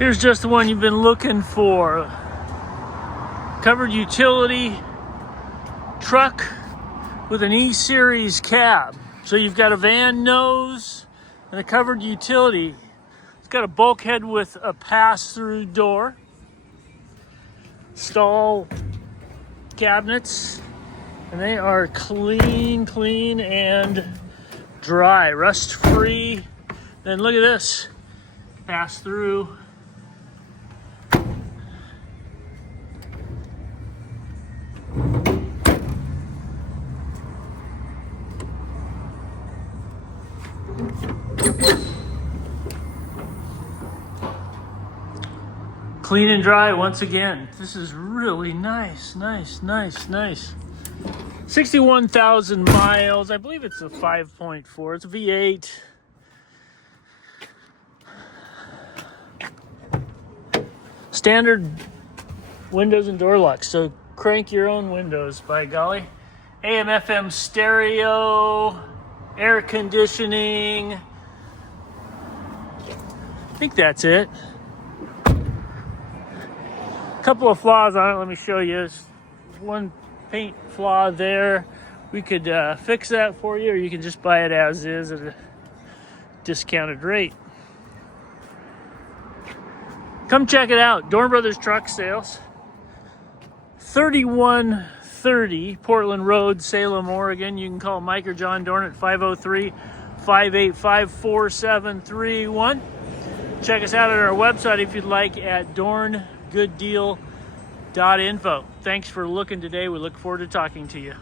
Here's just the one you've been looking for. Covered utility truck with an E-Series cab. So you've got a van nose and a covered utility. It's got a bulkhead with a pass-through door. Stall cabinets. And they are clean and dry, rust-free. Then look at this, pass-through. Clean and dry once again. This is really nice. 61,000 miles. I believe it's a 5.4. It's a V8. Standard windows and door locks. So crank your own windows, by golly. AM, FM stereo, air conditioning. I think that's it. Couple of flaws on it. Let me show you. There's one paint flaw there. We could fix that for you, or you can just buy it as is at a discounted rate. Come check it out. Dorn Brothers Truck Sales. 3130 Portland Road, Salem, Oregon. You can call Mike or John Dorn at 503-585-4731. Check us out at our website if you'd like at dorngooddeal.info. Thanks for looking today. We look forward to talking to you.